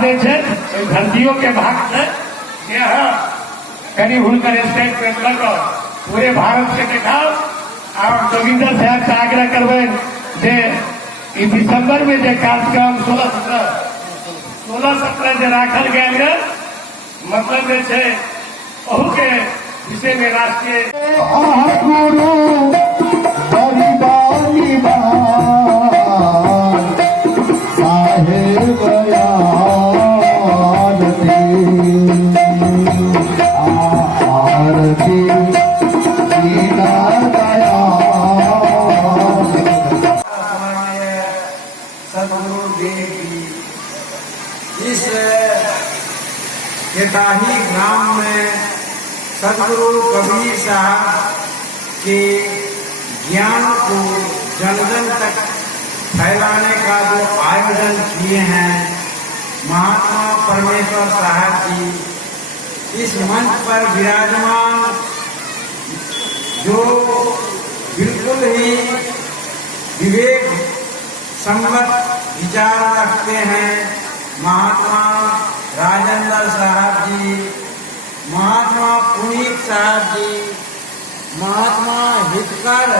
दे धरतियों के भाग से यहाँ कहीं हुनकर स्टेट पे लगो पूरे भारत के दिखाओ और जोगिंदर साहब से आग्रह करबे जे दिसंबर में जो कार्यक्रम 16-17 जो राखल गया है मतलब जे ओहू के विषय में राष्ट्रीय इस खेताही ग्राम में सदगुरु कबीर साहब के ज्ञान को जन जन तक फैलाने का जो आयोजन किए हैं महात्मा परमेश्वर साहब जी, इस मंच पर विराजमान जो बिल्कुल ही विवेक संगत विचार रखते हैं, महात्मा राजेंद्र साहब जी, महात्मा पुनीत साहब जी, महात्मा हितकर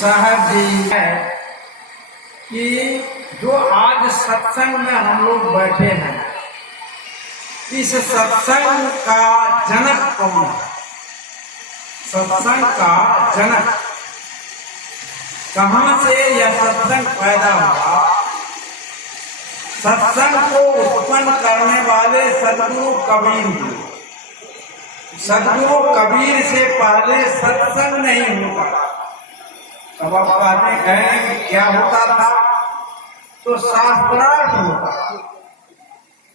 साहब जी है कि जो आज सत्संग में हम लोग बैठे हैं, इस सत्संग का जनक कौन है? सत्संग का जनक कहाँ से यह सत्संग पैदा हुआ? सत्संग को उत्पन्न करने वाले सदगुरु कबीर जी। सदगुरु कबीर से पहले सत्संग नहीं होता। अब आप कहते हैं कि क्या होता था? तो शास्त्रार्थ होता,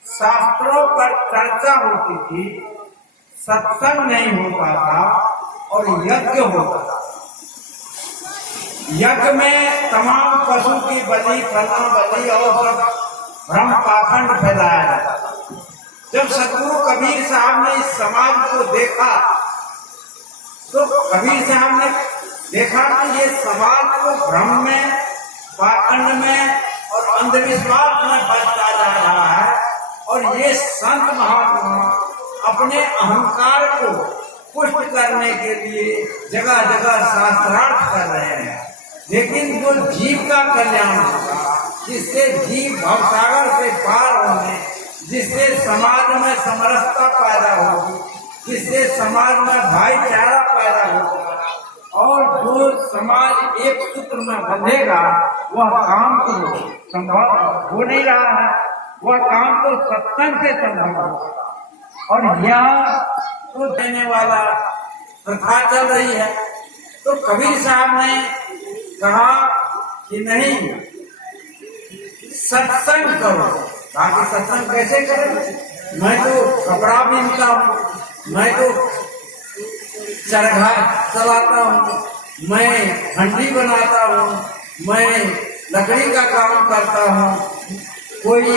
शास्त्रों पर चर्चा होती थी, सत्संग नहीं होता था और यज्ञ होता था। यज्ञ में तमाम पशु की बलि, फलना बलि और सब भ्रम पाखंड फैलाया जाता था। जब सदगुरु कबीर साहब ने इस समाज को देखा तो कबीर साहब ने देखा कि ये समाज को भ्रम में, पाखंड में और अंधविश्वास में बचता जा रहा है और ये संत महात्मा अपने अहंकार को पुष्ट करने के लिए जगह जगह शास्त्रार्थ कर रहे हैं। लेकिन जो जीव का कल्याण होगा, जिससे जीव भवसागर से पार होंगे, जिससे समाज में समरसता पैदा होगी, जिससे समाज में भाईचारा पैदा होगा और जो समाज एक सूत्र में बंधेगा, वह काम तो संभव हो नहीं रहा है। वह काम तो सत्संग से संभव होगा और यहाँ तो देने वाला प्रथा चल रही है। तो कबीर साहब ने कहा कि नहीं, सत्संग करो। बाकी सत्संग कैसे करें? मैं तो कपड़ा बीनता हूँ, मैं तो चरखा चलाता हूँ, मैं हंडी बनाता हूँ, मैं लकड़ी का काम करता हूँ, कोई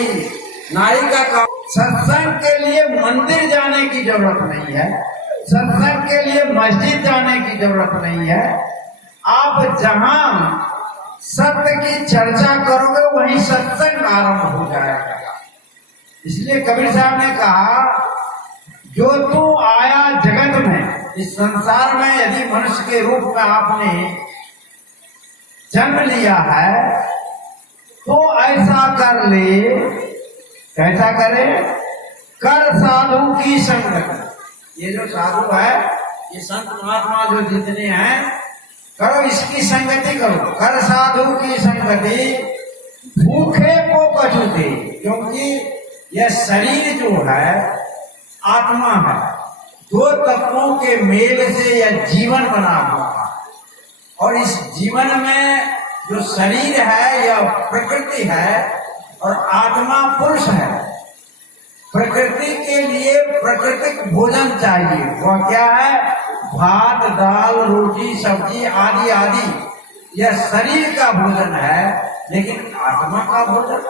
नाई का काम। सत्संग के लिए मंदिर जाने की जरूरत नहीं है, सत्संग के लिए मस्जिद जाने की जरूरत नहीं है। आप जहाँ सत्य की चर्चा करोगे वहीं सत्संग आरंभ हो जाएगा। इसलिए कबीर साहब ने कहा, जो तू आया जगत में, इस संसार में यदि मनुष्य के रूप में आपने जन्म लिया है तो ऐसा कर ले। कैसा करे? कर साधु की संगत। ये जो साधु है, ये संत महात्मा जो जितने हैं, करो इसकी संगति करो। कर साधु की संगति, भूखे को कछु दे। क्योंकि यह शरीर जो है आत्मा है, दो तत्वों के मेल से यह जीवन बना हुआ है और इस जीवन में जो शरीर है यह प्रकृति है और आत्मा पुरुष है। प्रकृति के लिए प्राकृतिक भोजन चाहिए। वह क्या है? भात, दाल, रोटी, सब्जी आदि आदि। यह शरीर का भोजन है, लेकिन आत्मा का भोजन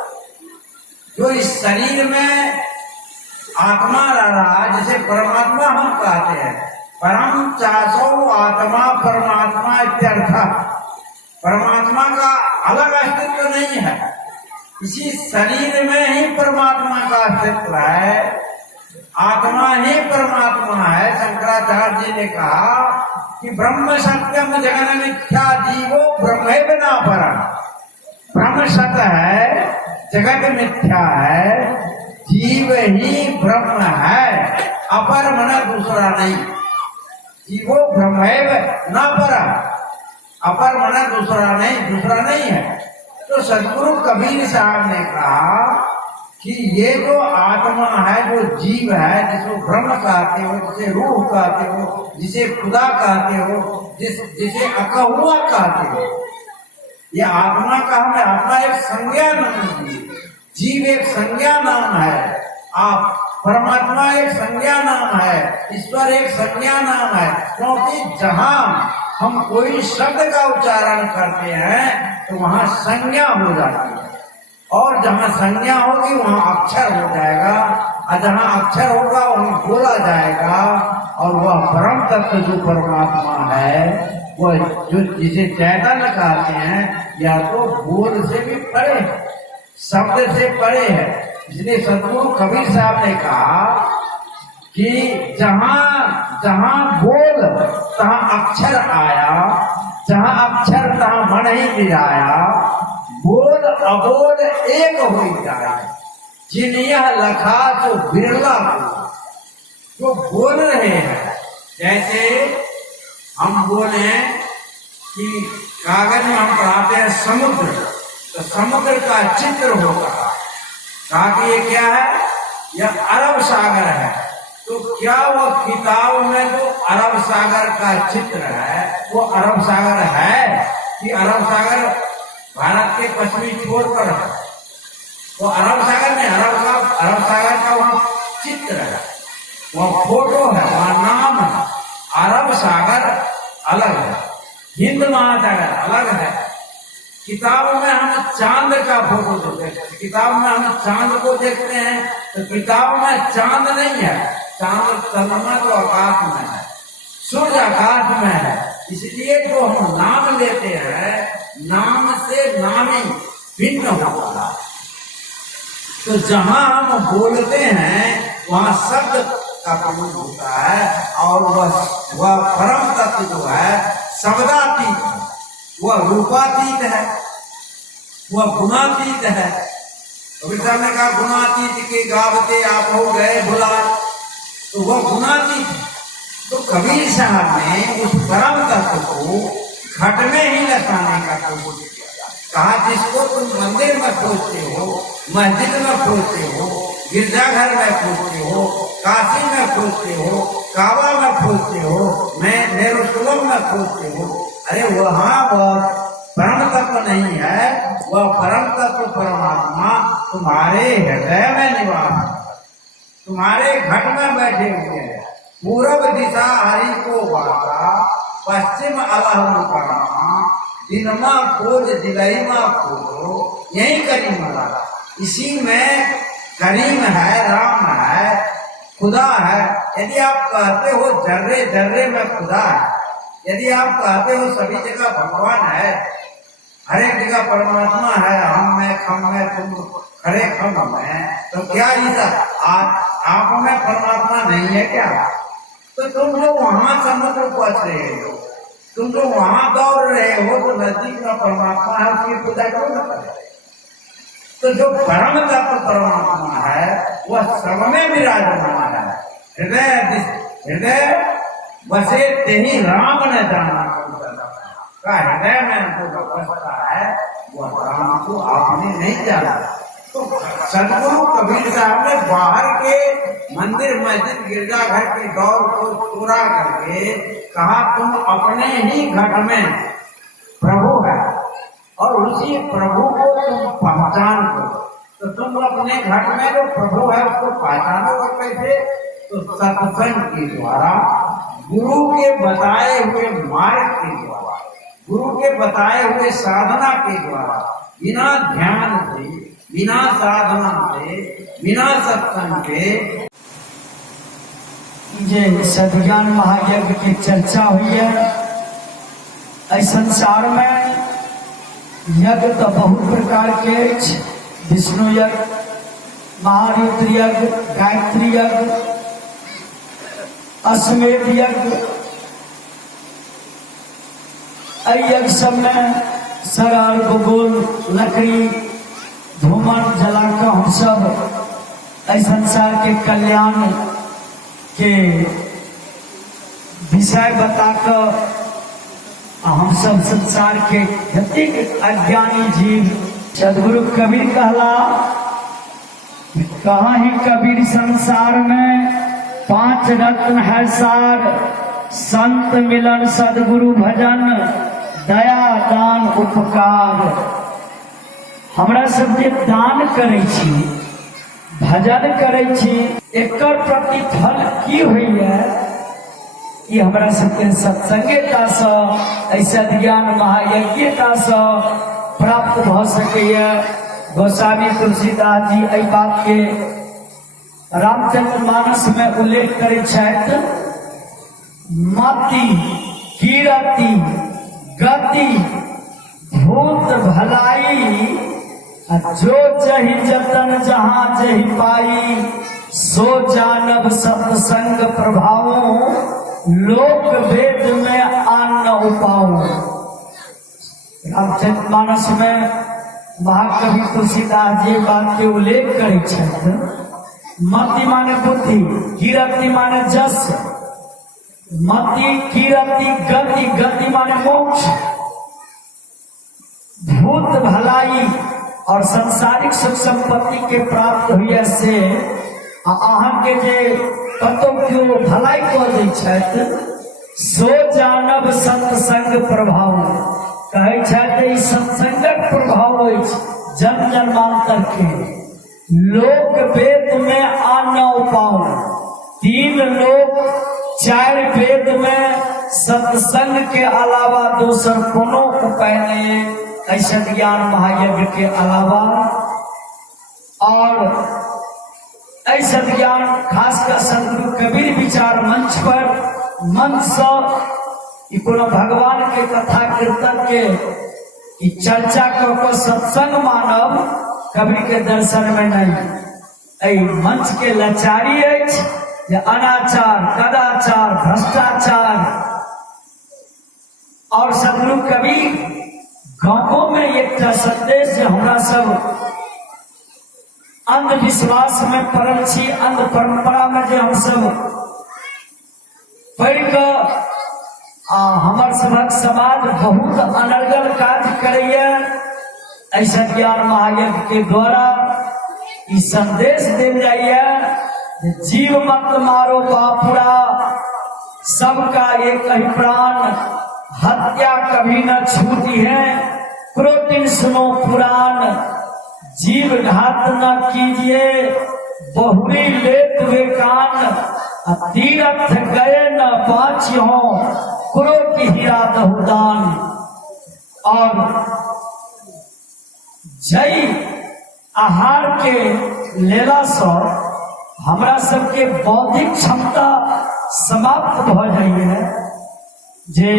जो इस शरीर में आत्मा रहा, जिसे परमात्मा हम कहते हैं। परम चासो आत्मा परमात्मा इत्यर्थ। परमात्मा का अलग अस्तित्व नहीं है, इसी शरीर में ही परमात्मा का अस्तित्व है, आत्मा ही परमात्मा है। शंकराचार्य जी ने कहा कि ब्रह्म सत्यम जगन मिथ्या जीवो ब्रह्म न परम। ब्रह्म सत्य है, जगत मिथ्या है, जीव ही ब्रह्म है, अपर मन दूसरा नहीं। जीवो ब्रह्म न परम, अपर मन दूसरा नहीं है। तो सदगुरु कबीर साहब ने कहा कि ये जो आत्मा है, जो जीव है, जिसको ब्रह्म कहते हो, जिसे रूह कहते हो, जिसे खुदा कहते हो, जिसे अकहुआ कहते हो, ये आत्मा का हमें आत्मा एक संज्ञा नाम है, जीव एक संज्ञा नाम है, आप परमात्मा एक संज्ञा नाम है, ईश्वर एक संज्ञा नाम है। क्योंकि जहां हम कोई शब्द का उच्चारण करते हैं तो वहां संज्ञा हो जाती है, और जहां संज्ञा होगी वहां अक्षर हो जाएगा, और जहां अक्षर होगा वहां बोला जाएगा। और वह परम तत्व जो परमात्मा है, वह जो जिसे चैतन्य कहते हैं, या तो बोल से भी परे है, शब्द से परे है। इसलिए सदगुरु कबीर साहब ने कहा कि जहां बोल तहां अक्षर आया, जहां अक्षर तहां मन ही गिराया, बोल अबोल एक हो जाए। जिन यह लखा तो बिरला जो बोल रहे हैं, जैसे हम बोले कि कागज में हम पढ़ाते हैं समुद्र, तो समुद्र का चित्र होगा, कहा कि ये क्या है, यह अरब सागर है। तो क्या वो किताब में जो अरब सागर का चित्र है वो अरब सागर है कि अरब सागर भारत के पश्चिमी छोर पर है? वो अरब सागर में अरब सागर का वहां चित्र है, वह फोटो है, वहां नाम है। अरब सागर अलग है, हिंद महासागर अलग है। किताब में हम चांद का फोटो देखते हैं, किताब में हम चांद को देखते हैं, तो किताब में चांद नहीं है, चांद चंद्रमा तो आकाश में है, सूर्य आकाश में है। इसलिए जो हम नाम लेते हैं, नाम से नामी भिन्न होता है। तो जहां हम बोलते हैं वहां शब्द का प्रयोग होता है, और वह परम तत्व जो है शब्दातीत है, वह रूपातीत है, वह गुणातीत है। कबीर साहब ने कहा गुणातीत के गावते आप हो गए भुला, तो वह गुणातीत है। तो कबीर साहब ने उस परम तत्व को घट में ही लसाने का कोशिश किया। कहा जिसको तुम मंदिर में खोजते हो, मस्जिद में खोजते हो, गिरजाघर में खोजते हो, काशी में खोजते हो, काबा में खोजते हो, नेरुसलम में खोजते हो, अरे वहां वह परम तत्व नहीं है। वह परम तत्व परमात्मा तुम्हारे हृदय में निवास, तुम्हारे घट में बैठे हुए हैं। पूरब दिशा हरि को वाता, पश्चिम अलहम करमा, दिनमा खोज दिलैमा खोजो, यही करीम लगा। इसी में करीम है, राम है, खुदा है। यदि आप कहते हो जर्रे जर्रे में खुदा है, यदि आप कहते हो सभी जगह भगवान है, हर एक जगह परमात्मा है, हम में खम में तुम खड़े खम में, तो क्या ये आप में परमात्मा नहीं है क्या? तो तुम जो वहां समुद्र पहुंच रहे हो, तुम जो वहां दौड़ रहे हो, तो नजदीक में परमात्मा है, उसकी पूजा क्यों न करे? तो जो परम तत्व परमात्मा है वह सब में विराजमान है। हृदय बसे तेही राम ने जाना का, हृदय में जो बसता है वह राम को आपने नहीं जाना। तो सदगुरु कबीर साहब ने बाहर के मंदिर मस्जिद गिरजाघर की दौड़ को पूरा करके कहा तुम अपने ही घट में प्रभु है, और उसी प्रभु को तुम पहचान करो। तो तुम अपने घट में जो प्रभु है उसको पहचानोगे कैसे? तो सत्संग के द्वारा, गुरु के बताए हुए मार्ग के द्वारा, गुरु के बताए हुए साधना के द्वारा, बिना ध्यान से, बिना साधना से, बिना सत्संग के। ये सद्ज्ञान महायज्ञ की चर्चा हुई है। इस संसार में यज्ञ तो बहुत प्रकार के, विष्णु यज्ञ, महारुद्र यज्ञ, गायत्री यज्ञ, अश्वमेध यज्ञ, यज्ञ सब में सरल गोगोल लकड़ी धूमन जलाकर हम सब इस संसार के कल्याण के विषय बताकर हम सब संसार के जतिक अज्ञानी जीव सदगुरु कबीर कहला, कहाँ ही कबीर संसार में 5 रत्न है सार, संत मिलन सदगुरु भजन दया दान उपकार। हमरा सब जे दान करे छी, भजन करे छी, एकर प्रतिफल की होइए ये हमरा सबके सत्संगता से ऐसा ज्ञान महायज्ञता से प्राप्त भ सकैया। गोस्वामी तुलसीदास जी एहि बात के रामचरितमानस में उल्लेख करे छथि। मति कीरति गति भूत भलाई, जो जहि जतन जहाँ जहि पाई, सो जानब सत्संग प्रभावों, लोक वेद में आन न उपाओ। रामचरितमानस में महाकवि तुलसीदास जी बात के उल्लेख करे छथि। मति माने बुद्धि, कीरति माने जस, मति कीरति गति, गति माने मोक्ष, भूत भलाई और सांसारिक सुख संपत्ति के प्राप्त हुए से अहाँ के जे कतौ क्यों भलाई कऽ दै छथि, सो जानब सत्संग प्रभाव। कहै छथि सत्संगक प्रभाव अछि जन्म जन्मांतर के, लोक वेद में आन न उपाओ। 3 लोक 4 वेद में सत्संग के अलावा दोसर कोनो उपाय नहीं, ऐसा ज्ञान महायज्ञ के अलावा। और ऐसा ज्ञान खासकर सदगुरु कबीर विचार मंच पर मंच से कोनो भगवान के कथा कीर्तन के चर्चा कर सत्संग मानव कबीर के दर्शन में नहीं। मंच के लाचारी अछि, अनाचार कदाचार भ्रष्टाचार। और सदगुरु कबीर गांवों में एक संदेश हमरा सब अंधविश्वास में पड़ल छी, अंध परंपरा में जे हम सब पढ़ कऽ हमर सबक समाज बहुत अनर्गल काज करैया। ऐसा ज्ञान महायज्ञ के द्वारा ई संदेश देल जाइए, जीव मत मारो बापुरा, सबका एक ही प्राण, हत्या कभी न छूटी है, प्रोटीन सुनो पुराण, जीव घात न कीजिए बहुरी लेत वे कान, तीरथ गए न बाँचियो क्रोध हीरा दहुदान। और जय आहार के लेला से हमरा सबके बौद्धिक क्षमता समाप्त भ जाइए। जे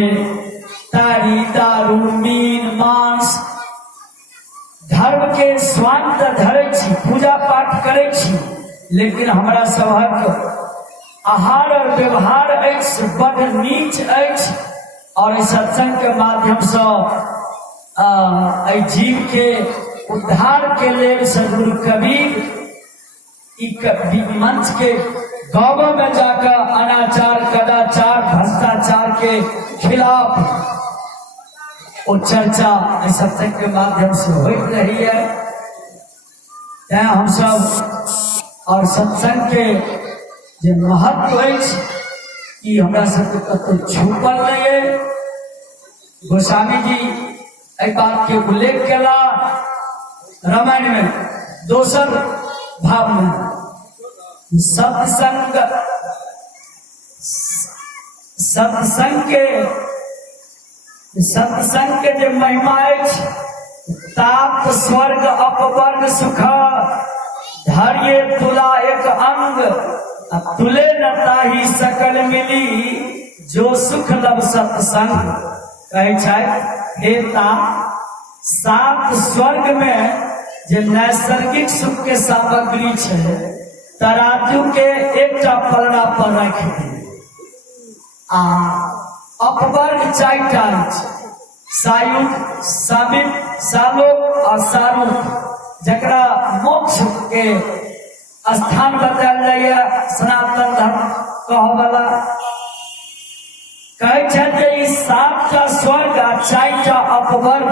तारी दारू मीन मांस धर्म के स्वांत धरे छी, पूजा पाठ करे छी, लेकिन हमरा सबहक आहार और व्यवहार अछि बड़ नीच अछि। और इस सत्संग के माध्यम से जीव के उद्धार के लिए सदगुरु कबीर मंच के गाँवों में जाकर अनाचार कदाचार भ्रष्टाचार के खिलाफ वो चर्चा इस सत्संग के माध्यम से हो रही है। हम सब और सत्संग के जो महत्व है हमरा सबके कतौ छुपल नहीं है। गोस्वामी जी एक बात के उल्लेख केला रामायण में दोसर भाव में, सत्संग के जो महिमा अछि, ताप स्वर्ग अपवर्ग सुख, धैर्य तुला एक अंग, तुले न ताही सकल मिली, जो सुख लब सत्संग। कहे हे ता 7 स्वर्ग में जे नैसर्गिक सुख के सामग्री छे तराजू के एकटा पलड़ा पर रख दी आ अपवर्ग 4टा छै, सायुग, सामित, सालोक और सारूप, जकरा मोक्ष के स्थान बतायल जाइए सनातन धर्म कहवाला। कहै छै जे ई 7टा स्वर्ग आ 4टा अपवर्ग,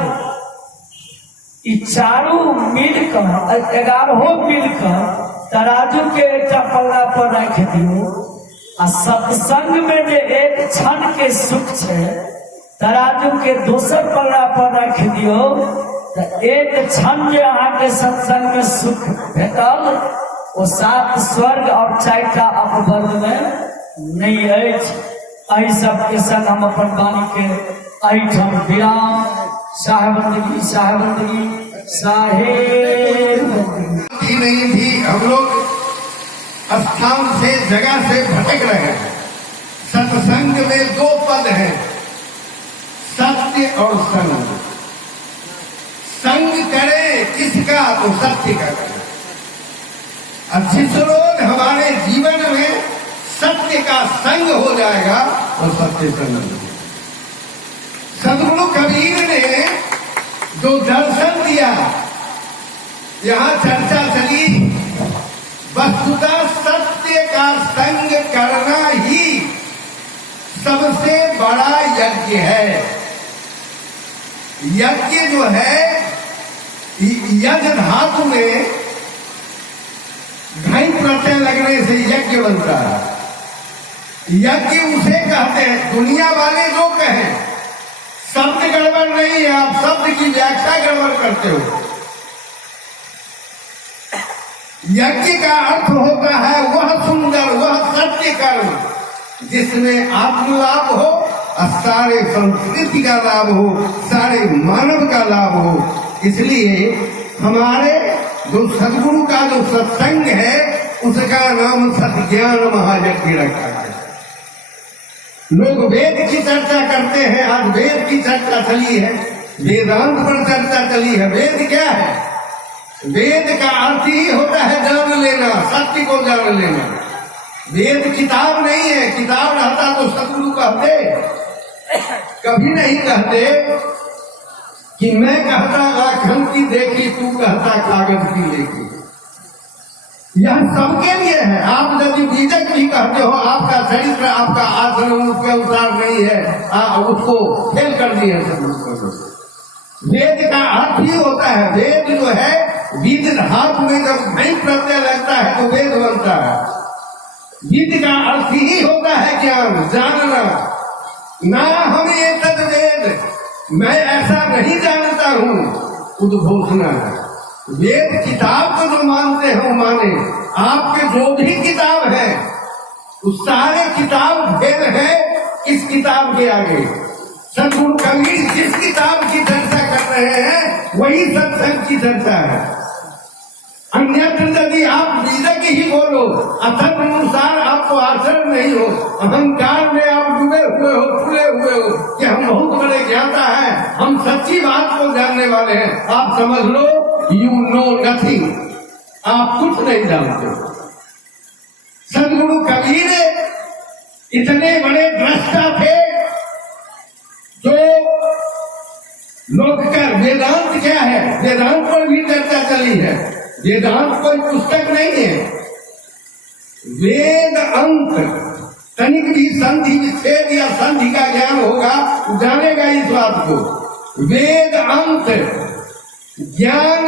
ई चारू मिलकर 11 मिलकर तराजू के एकटा पल्ला पर रख दियो आ सत्संग में जे एक क्षण के सुख छै तराजू के दोसर पल्ला पर रख दियो तो एक क्षण जे अहाँ के सत्संग में सुख भेटल वो 7 स्वर्ग और 4टा अपवर्ग में नहीं अछि। एहि सबके संग हम अपन वाणी के एहिठाम विराम। साहेबंदगी साहेबंदगी साहेब नहीं थी, हम लोग स्थान से जगह से भटक रहे हैं। सत्संग में 2 पद हैं, सत्य और संग। संग करे किसका तो सत्य का करे। अब जिस रोज हमारे जीवन में सत्य का संग हो जाएगा और सत्य संग। सदगुरु कबीर ने जो दर्शन दिया, यहाँ चर्चा चली, वस्तुतः सत्य का संग करना ही सबसे बड़ा यज्ञ है। यज्ञ जो है, यज्ञ धातु में घई प्रत्यय लगने से यज्ञ बनता है। यज्ञ उसे कहते हैं, दुनिया वाले जो कहें शब्द गड़बड़ नहीं है, आप शब्द की व्याख्या गड़बड़ करते हो। यज्ञ का अर्थ होता है वह सुंदर, वह सत्य कर्म जिसमें आत्मलाभ हो और सारे संस्कृति का लाभ हो, सारे मानव का लाभ हो। इसलिए हमारे जो सदगुरु का जो सत्संग है उसका नाम सत्ज्ञान महायज्ञ रखा है। लोग वेद की चर्चा करते हैं, आज वेद की चर्चा चली है, वेदांत पर चर्चा चली है। वेद क्या है? वेद का अर्थ ही होता है जान लेना, सत्य को जान लेना। वेद किताब नहीं है, किताब रहता तो सदगुरु कहते, कभी नहीं कहते कि मैं कहता आँखों की देखी, तू कहता कागज की लेखी। यह सबके लिए है। आप यदि बीजक भी कहते हो, आपका चरित्र, आपका आचरण उसके अनुसार नहीं है, उसको फेल कर दिए सदगुरु। वेद का अर्थ ही होता है, वेद जो है विद धातु में जब नहीं प्रत्यय लगता है तो वेद बनता है। विद का अर्थ ही होता है ज्ञान, जानना। ना हम ये तद वेद, मैं ऐसा नहीं जानता हूँ, उद्घोषणा है। वेद किताब को जो मानते हैं वो माने। आपके जो भी किताब है उस सारे किताब भेद है इस किताब के आगे। सदगुरु कबीर जिस किताब की चर्चा कर रहे हैं वही सत्संग की चर्चा है। अन्यत्र यदि आप बीजक ही बोलो, अथर्व अनुसार आपको आचरण नहीं हो, अहंकार में आप डूबे हुए हो, फूले हुए हो कि हम बहुत बड़े ज्ञाता है, हम सच्ची बात को जानने वाले हैं, आप समझ लो यू नो नथिंग, आप कुछ नहीं जानते। सदगुरु कबीर इतने बड़े दृष्टा थे जो लोक कर। वेदांत क्या है? वेदांत पर भी चर्चा चली है। वेदांत कोई पुस्तक नहीं है। वेद अंत तनिक भी संधि विच्छेद या संधि का ज्ञान होगा, जानेगा इस बात को। वेद अंत ज्ञान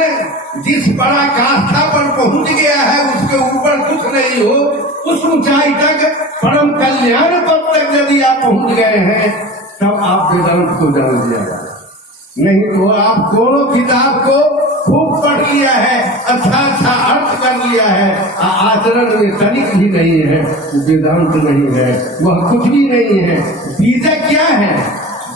जिस बड़ा काष्ठा पर पहुंच गया है उसके ऊपर कुछ नहीं हो, उस ऊंचाई तक परम कल्याण पद तक यदि आप पहुंच गए हैं तब आप वेदांत को जान लिया। नहीं तो आप दोनों किताब को खूब पढ़ लिया है, अच्छा अच्छा अर्थ कर लिया है, आचरण में तनिक भी नहीं है, वेदांत नहीं है, वह कुछ भी नहीं है। बीजक क्या है?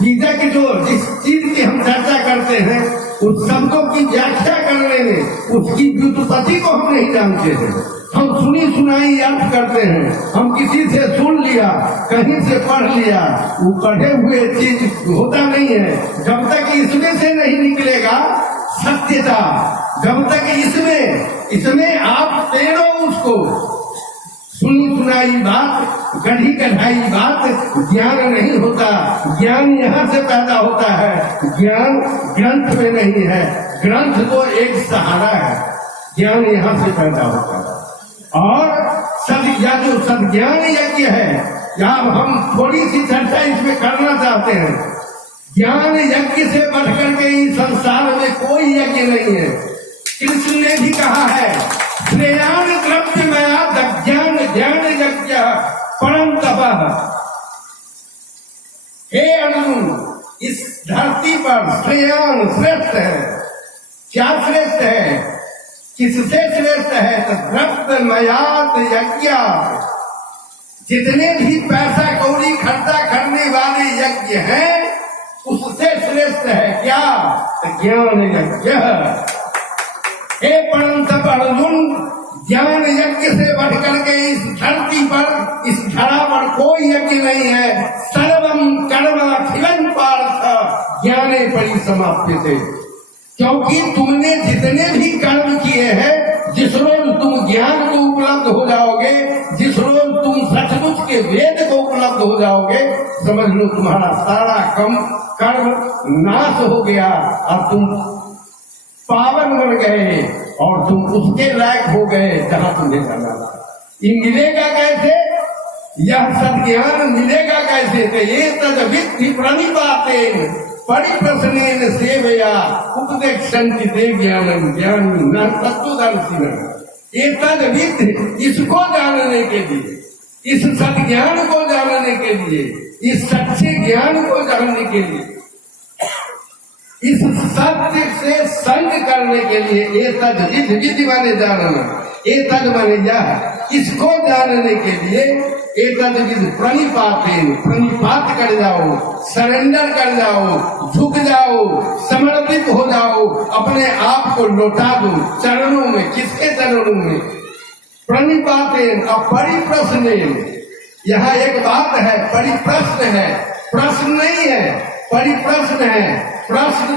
बीजक जो जिस चीज की हम चर्चा करते हैं उस शब्दों की व्याख्या करने में उसकी व्युत्पत्ति को हम नहीं जानते हैं। हम सुनी सुनाई अर्थ करते हैं। हम किसी से सुन लिया, कहीं से पढ़ लिया, वो पढ़े हुए चीज होता नहीं है। जब तक इसमें से नहीं निकलेगा सत्यता। जब तक इसमें आप तेरो उसको सुनी सुनाई बात, गढ़ी कढ़ाई बात ज्ञान नहीं होता। ज्ञान यहाँ से पैदा होता है, ज्ञान ग्रंथ में नहीं है। ग्रंथ तो एक सहारा है, ज्ञान यहाँ से पैदा होता है। और जो सद्ज्ञान यज्ञ है, या हम थोड़ी सी चर्चा इसमें करना चाहते हैं। ज्ञान यज्ञ से बढ़कर के इस संसार में कोई यज्ञ नहीं है। कृष्ण ने भी कहा है, श्रेयान द्रव्य मया दज्ञान ज्ञान यज्ञ परम तपः। हे अर्जुन, इस धरती पर श्रेयान श्रेष्ठ है। क्या श्रेष्ठ है? किससे श्रेष्ठ है? तो द्रव्य मयात यज्ञ, जितने भी पैसा कौड़ी खर्चा करने वाले यज्ञ हैं उससे श्रेष्ठ है क्या? तो ज्ञान यज्ञ। हे परम तप अर्जुन, ज्ञान यज्ञ से बढ़कर के इस धरती पर, इस धरा पर कोई यज्ञ नहीं है। सर्वम कर्म अखिलम पार्थ ज्ञाने परिसमाप्यते। क्योंकि तुमने जितने भी कर्म किए हैं, जिस रोज तुम ज्ञान को उपलब्ध हो जाओगे, जिस रोज तुम सचमुच के वेद को उपलब्ध हो जाओगे, समझ लो तुम्हारा सारा कर्म नाश हो गया और तुम पावन बन गए और तुम उसके लायक हो गए जहां तुम्हें जाना था। ये मिलेगा कैसे? यह सद्ज्ञान मिलेगा कैसे? तो ये तद्विद्धि प्रणिपातेन परिप्रश्नेन सेवया उपदेक्षन्ति ते ज्ञानम ज्ञानी न तत्वदर्शिनः। ये तद्विद्धि, इसको जानने के लिए, इस सद्ज्ञान को जानने के लिए, इस सच्चे ज्ञान को जानने के लिए, इस सत्य से संग करने के लिए, ये तद्विधि, विधि माने जानना, ये तद माने यह, इसको जानने के लिए एक तद्विधि प्रणिपातेन, प्रणिपात कर जाओ, सरेंडर कर जाओ, झुक जाओ, समर्पित हो जाओ, अपने आप को लौटा दो चरणों में। किसके चरणों में? प्रणिपातेन। अब परिप्रश्नेन, यहाँ एक बात है, परिप्रश्न है, प्रश्न नहीं है, परिप्रश्न है। प्रश्न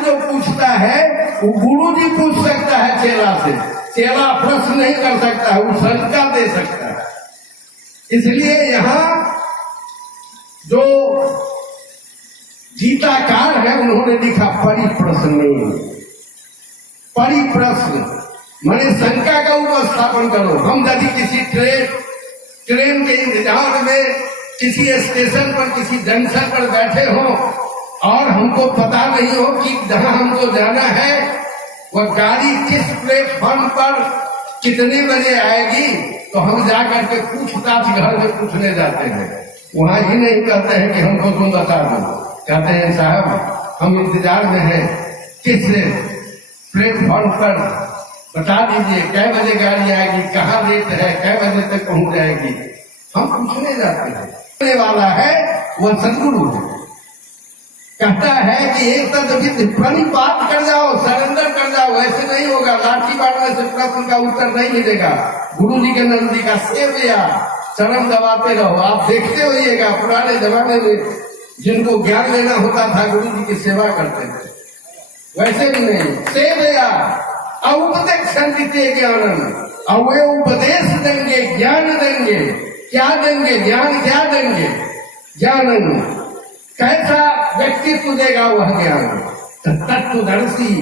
जो पूछता है वो गुरु जी पूछ सकता है चेला से, चेला प्रश्न नहीं कर सकता है, वो शंका दे सकता है। इसलिए यहाँ जो गीताकार है उन्होंने लिखा परिप्रश्न। परिप्रश्न माने शंका का उपस्थापन करो। हम यदि किसी ट्रेन के इंतजार में किसी स्टेशन पर, किसी जंक्शन पर बैठे हो और हमको पता नहीं हो कि जहां हमको जाना है वह गाड़ी किस प्लेटफॉर्म पर कितने बजे आएगी, तो हम जाकर के पूछताछ घर में पूछने जाते हैं। वहां ही नहीं कहते हैं कि हमको तुम बता दो, कहते हैं साहब हम इंतजार में हैं, किस प्लेटफॉर्म पर बता दीजिए, कै बजे गाड़ी आएगी, कहाँ रेट है, कै बजे तक पहुंच जाएगी। हम पूछने जाते हैं। कहने वाला है वह सदगुरु है, कहता है कि एक तद्विधि प्रणिपात कर जाओ, सरेंडर कर जाओ। ऐसे नहीं होगा, लाठी मारने से प्रश्न का उत्तर नहीं मिलेगा। गुरु जी के नजदीक सेवया, चरण दबाते रहो। आप देखते होइएगा पुराने जमाने में जिनको ज्ञान लेना होता था गुरु जी की सेवा करते थे, वैसे भी नहीं, सेवया उपदेक्षन्ति ते ज्ञानम। और वे उपदेश देंगे, ज्ञान देंगे। क्या देंगे? ज्ञान क्या देंगे? ज्ञान कैसा व्यक्तित्व देगा वह ज्ञान? तत्वदर्शी।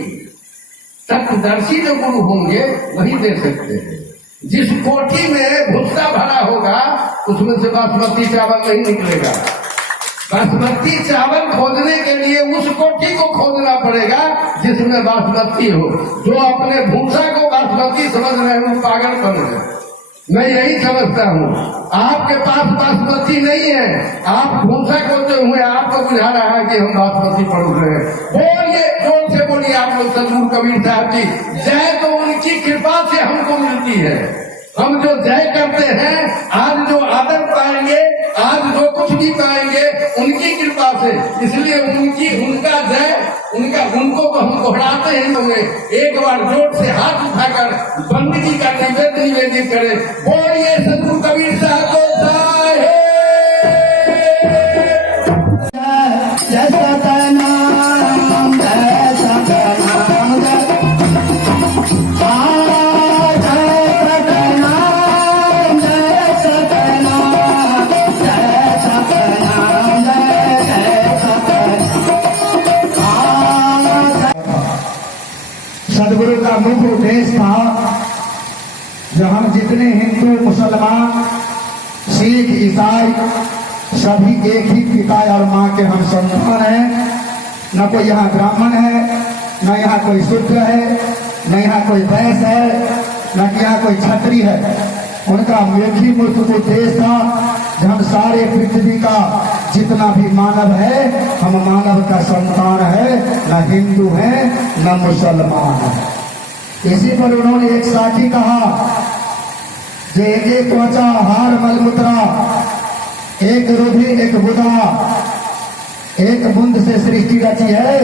तत्वदर्शी जो गुरु होंगे वही दे सकते हैं। जिस कोठी में भूसा भरा होगा उसमें से बासमती चावल नहीं निकलेगा। बासमती चावल खोजने के लिए उस कोठी को खोजना पड़ेगा जिसमें बासमती हो। जो अपने भूसा को बासमती समझ रहे हैं वो पागल बन रहे। मैं यही समझता हूँ, आपके पास बासमती नहीं है, आप भूसा खोजते हुए आपको बुझा रहा है कि हम बासमती पढ़ रहे हैं। बोलिए, जोर से बोलिए आप लोग सदगुरु कबीर साहब की जय। तो उनकी कृपा से हमको मिलती है। हम जो जय करते हैं, आज जो आदर पाएंगे, आज जो कुछ भी पाएंगे उनकी कृपा से। इसलिए उनका जय, उनको हम दोहराते हैं। हमें एक बार जोर से हाथ उठाकर बंदगी का निवेदित करें। बोलिए सदगुरु कबीर साहब को जय। जो हम जितने हिंदू मुसलमान सिख ईसाई सभी एक ही पिता और माँ के हम संतान हैं। न कोई यहाँ ब्राह्मण है, न यहाँ कोई शूद्र है, न यहाँ कोई वैश्य है, न यहाँ कोई क्षत्रिय है। उनका एक ही मुख्य उद्देश्य था कि हम सारे पृथ्वी का जितना भी मानव है हम मानव का संतान है, न हिंदू है न मुसलमान है। इसी पर उन्होंने एक साथी कहा जो एक त्वचा हार मलमूत्रा एक रुधि एक बुधा एक बुंद से सृष्टि रची है,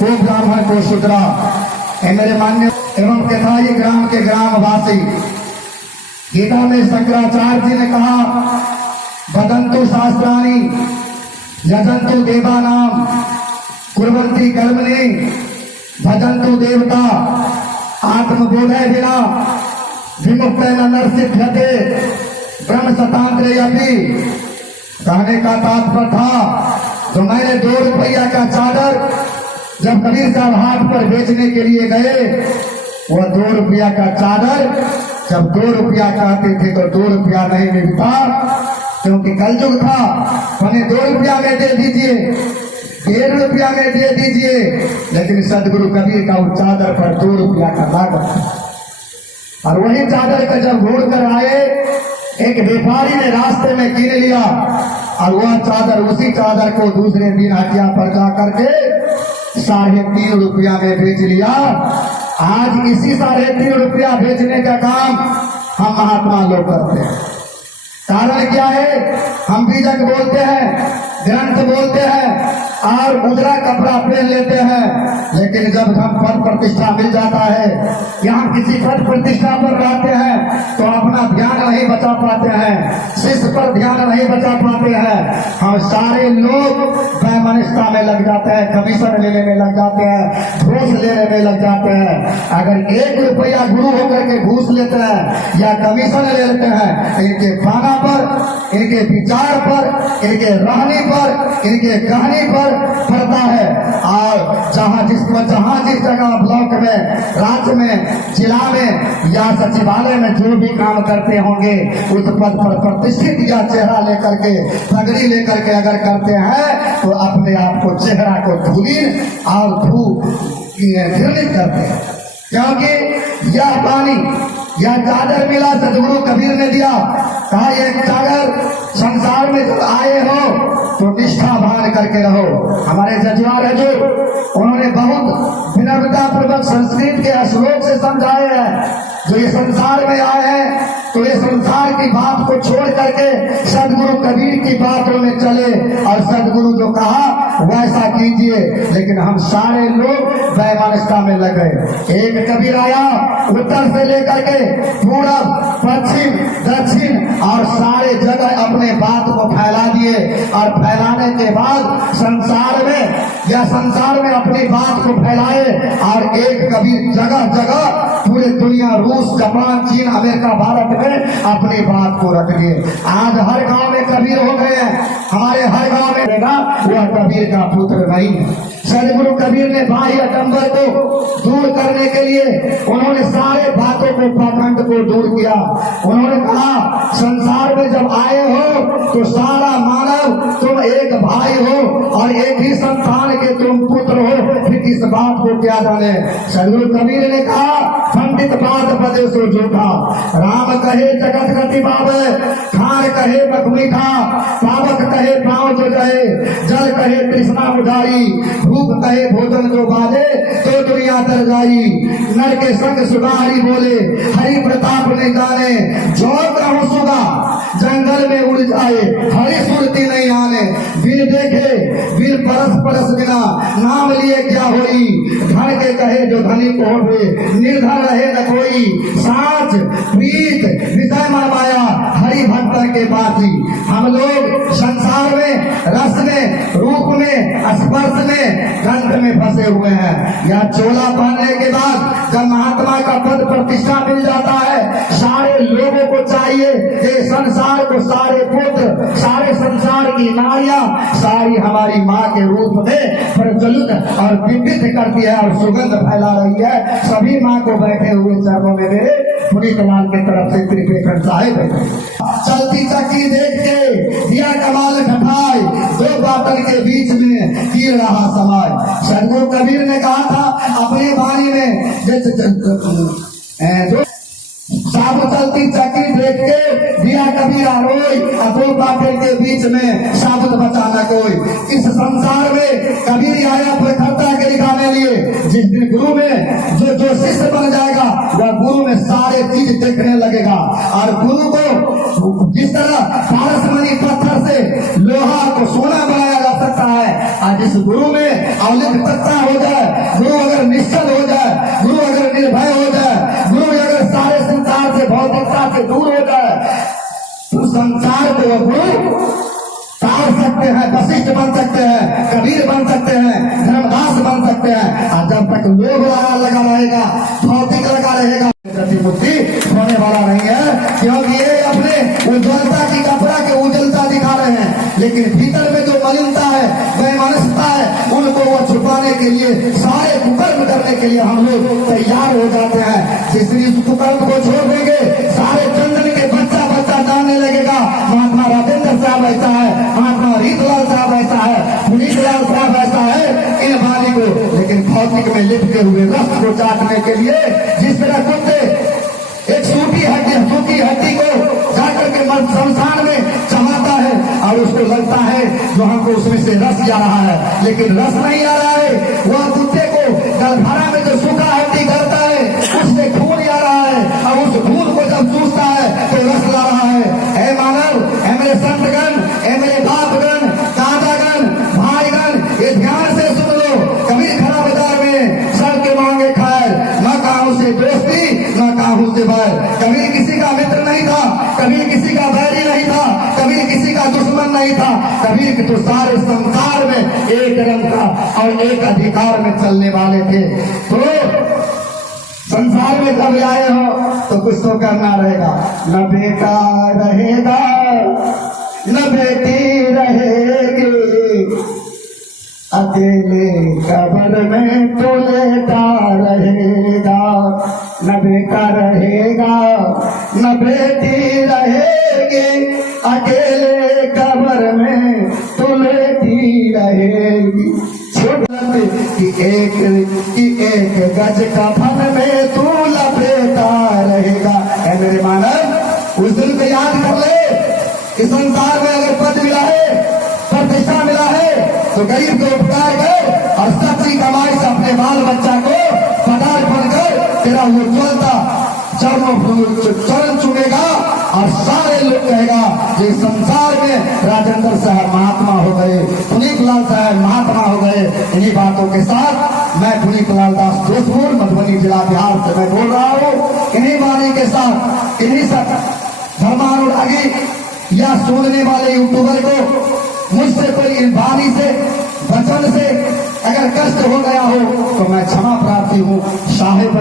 वो ब्राह्मण को शूद्रा। मेरे मान्य एवं केथाई ग्राम के ग्रामवासी, गीता में शंकराचार्य जी ने कहा वदंतु शास्त्राणि यजंतु देवानाम कुर्वन्ति कर्मणि भजन्तु देवता आत्मबोधे विना विमुक्तेन नरसिद्ध्यते ब्रह्म शतांतरे अपि। कहने का तात्पर्य था तो मैंने 2 रुपया का चादर जब कबीर साहब हाट पर बेचने के लिए गए, वह 2 रुपया का चादर जब 2 रुपया कहते थे तो 2 रुपया नहीं मिलता, क्योंकि कलयुग था। हमें 2 रुपया में दे दीजिए, 1.5 रुपया में दे दीजिए, लेकिन सदगुरु कबीर का उस चादर पर 2 रुपया का लागत। और वही चादर का जब घूर कर आए, एक व्यापारी ने रास्ते में गिर लिया और वह चादर उसी चादर को दूसरे दिन हटिया पर जा करके 3.5 रुपया में बेच लिया। आज इसी 3.5 रुपया बेचने का काम हम महात्मा लोग करते हैं। कारण क्या है? हम बीजक बोलते हैं, ग्रंथ बोलते हैं और उजरा कपड़ा पहन लेते हैं, लेकिन जब हम पद प्रतिष्ठा मिल जाता है या हम किसी पद प्रतिष्ठा पर रहते हैं तो अपना ध्यान नहीं बचा पाते हैं, शिष्य पर ध्यान नहीं बचा पाते हैं। हम सारे लोग वैमनस्यता में लग जाते हैं, कमीशन लेने में लग जाते हैं, घूस लेने में लग जाते हैं। अगर 1 रुपया गुरु होकर के घूस लेते हैं या कमीशन ले लेते हैं, इनके खाना पर, इनके विचार पर, इनके रहने पर, इनके कहने पर पड़ता है। और जहाँ जिस जगह ब्लॉक में, राज्य में, जिला में या सचिवालय में जो भी काम करते होंगे उस पद पर प्रतिष्ठित या चेहरा लेकर के, पगड़ी लेकर के अगर करते हैं तो अपने आप को, चेहरा को धूलिन और घृणित करते हैं। क्योंकि यह पानी, यह चादर मिला सदगुरु कबीर ने दिया, कहा ये चादर संसार में जब आए हो तो निष्ठा भान करके रहो। हमारे जजवार है जो, उन्होंने बहुत विनम्रता पूर्वक संस्कृत के श्लोक से समझाए हैं। जो ये संसार में आए हैं तो ये संसार की बात को छोड़ करके सदगुरु कबीर की बातों में चले और सदगुरु जो कहा वैसा कीजिए। लेकिन हम सारे लोग वैमानिकता में लग गए। एक कबीर आया उत्तर से लेकर के पूरब, पश्चिम, दक्षिण और सारे जगह अपने बात को फैला दिए और फैलाने के बाद संसार में अपनी बात को फैलाए। और एक कबीर जगह जगह पूरे दुनिया, रूस, जापान, चीन, अमेरिका, भारत में अपनी बात को रख दिए। आज हर गांव में कबीर हो गए हैं। हमारे हर गांव में देखा वह कबीर का पुत्र नहीं है। सदगुरु कबीर ने बाह्य आडंबर को दूर करने के लिए उन्होंने सारे बातों को, पाखंड को दूर किया। उन्होंने कहा संसार में जब आए हो तो सारा मानव तुम एक भाई हो और एक ही संतान के तुम पुत्र हो, फिर इस बात को क्या जाने। सदगुरु कबीर ने कहा पंडित बात बदे सो झूठा, राम कहे जगत गति पावे, खान कहे मख मीठा, पावक कहे पाँव जो जाए, जल कहे तृष्णा बुझाई, भूख कहे भोजन जो बाजे तो दुनिया तर जाई। नर के संग सुधारी बोले हरि प्रताप ने जाने, जो कहो सुगा जंगल में उड़ जाए, हरि सुरती नहीं आने। बिन देखे बिन परस परस बिना नाम लिए क्या होई, धन के कहे जो धनी को होवे, निर्धन रहे न कोई, साच प्रीत विषय माया हरि भक्तन के बाती। हम लोग संसार में, रस में, रूप में, में, स्पर्श में, गंध में फंसे हुए हैं। यह चोला पहनने के बाद जब महात्मा का पद प्रतिष्ठा मिल जाता है, सारे लोगों को चाहिए कि संसार को, सारे पुत्र, सारे संसार की नारियां सारी हमारी माँ के रूप में प्रज्वलित और विविध करती है और सुगंध फैला रही है। सभी माँ को बैठे हुए चरणों में मेरे पुनीत लाल की तरफ से त्रिपेक्षण साहिब चलती चक्की देख के दिया कमाल घटाए, दो बातन के बीच में तीर रहा समाज। सदगुरु कबीर ने कहा था अपने वाणी में, साब चलती चक्की देख के दिया कबीरा रोई, दो बातन के बीच में साबुत बचाना कोई। इस संसार में कबीर आया प्रखरता के दिखाने लिए। जिस दिन गुरु में जो शिष्य बन जाएगा वह गुरु में सारे चीज देखने लगेगा। और गुरु को जिस तरह पारसमणि पत्थर से लोहा को सोना बनाया जा सकता है, और जिस गुरु में अवलिप्तता हो जाए, गुरु अगर निश्चल हो जाए, गुरु अगर निर्भय हो जाए, गुरु अगर सारे संसार से भौतिकता से दूर हो जाए, तो संसार को गुरु तार सकते हैं, वशिष्ठ बन सकते हैं, कबीर बन सकते हैं, धर्मदास बन सकते हैं। और जब तक लोग लगा रहेगा, भौतिक लगा रहेगा, बुद्धि होने वाला नहीं है। क्योंकि ये अपने उज्ज्वलता की कपड़ा के उज्जवलता दिखा रहे हैं, लेकिन भीतर में जो मलिनता है, वैमनस्यता है, उनको वो छुपाने के लिए, सारे कुकर्म करने के लिए हम लोग तैयार हो जाते हैं। जिस कुकर्म को छोड़ देंगे, सारे चंदन के बच्चा बच्चा जानने लगेगा महात्मा राजेंद्र साहब ऐसा है, महात्मा रीतलाल साहब ऐसा है, पुनीत लाल साहब ऐसा है, इन वाणी को। लेकिन भौतिक में लिपटे हुए रस को चाटने के लिए जिस तरह कुत्ते एक सूखी हड्डी को जाकर के शमशान में चबाता है और उसको लगता है जो हमको उसमें से रस आ रहा है, लेकिन रस नहीं आ रहा है। वह कुत्ते को गलघरा में जो सूखा हड्डी करता है उससे खून आ रहा है, और उस खून को जब चूसता है तो रस ला रहा है। हे मानव, हे मेरे संतगण, हे मेरे बापगण, दादागण, भाईगण, ये ध्यान से सुन लो। कबीर खड़ा बाजार में सर के मांगे खाए, न काहू से दोस्ती न काहू से बैर। कबीर किसी का मित्र नहीं था, कबीर किसी का बैरी नहीं था, कबीर किसी का दुश्मन नहीं था। कबीर तो सारे संसार में एक रंग था और एक अधिकार में चलने वाले थे। तो संसार में जब आए हो तो कुछ तो करना रहेगा। न बेटा रहेगा न बेटी रहेगी, अकेले कब्र में तो लेटा रहेगा। न बेटा रहेगा न बेटी रहेगी, अकेले कब्र में तो लेटी रहेगी। कि एक गज का फन में तू लपेटा रहेगा। है मेरे मानव, उस दिन को याद कर ले कि संसार में अगर पद मिला है, प्रतिष्ठा मिला है, तो गरीब के उपकार कर और सच्ची कमाई से अपने बाल बच्चा को पदार्थ बनकर तेरा उज्ज्वलता चरण चुनेगा और सारे लोग कहेगा कि संसार में राजेंद्र साहब महात्मा हो गए, पुनीत लाल साहब महात्मा हो गए। इन्हीं बातों के साथ मैं पुनीत लाल दास जोधपुर मधुबनी जिला बिहार से मैं बोल रहा हूँ। इन्हीं वाणी के साथ, इन्हीं सब धर्मानुरागी या सुनने वाले यूट्यूबर को मुझसे कोई वाणी से, वचन से अगर कष्ट हो गया हो तो मैं क्षमा प्रार्थी हूँ। साहेब